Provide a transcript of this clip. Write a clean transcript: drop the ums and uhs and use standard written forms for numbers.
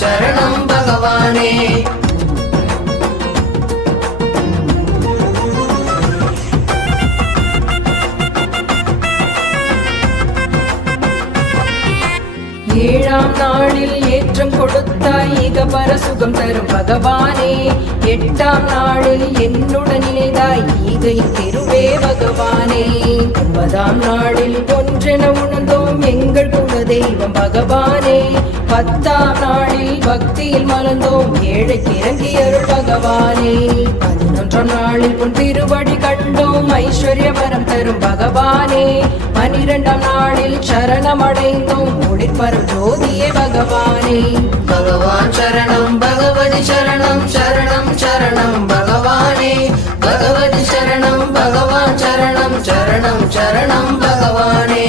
சரணம் பகவானே. ஏழாம் நாளில் ஏற்றம் கொடுத்தாய் இகபர சுகம் தரும் பகவானே. எட்டாம் நாளில் என்னுடன் இணைந்தாய் ஈகையின் திருவே பகவானே. ஒன்பதாம் நாளில் ஒன்றென உணர்ந்தோம் எங்கள் குல தெய்வம் பகவானே. பத்தாம் நாளில் பக்தியில் மலர்ந்தோம் ஏழைக்கு இறங்கி அருள் பகவானே. 11ஆம் நாளில் உன் திருவடி கண்டோம் ஐஸ்வர்ய வரம் தரும் பகவானே. 12ஆம் நாளில் சரணமடைந்தோம் ஒளிர்பரம் ஜோதியே பகவானே. பகவான் சரணம் பகவதி சரணம் சரணம் சரணம் பகவானே. பகவதி சரணம் பகவான் சரணம் சரணம் சரணம் பகவானே.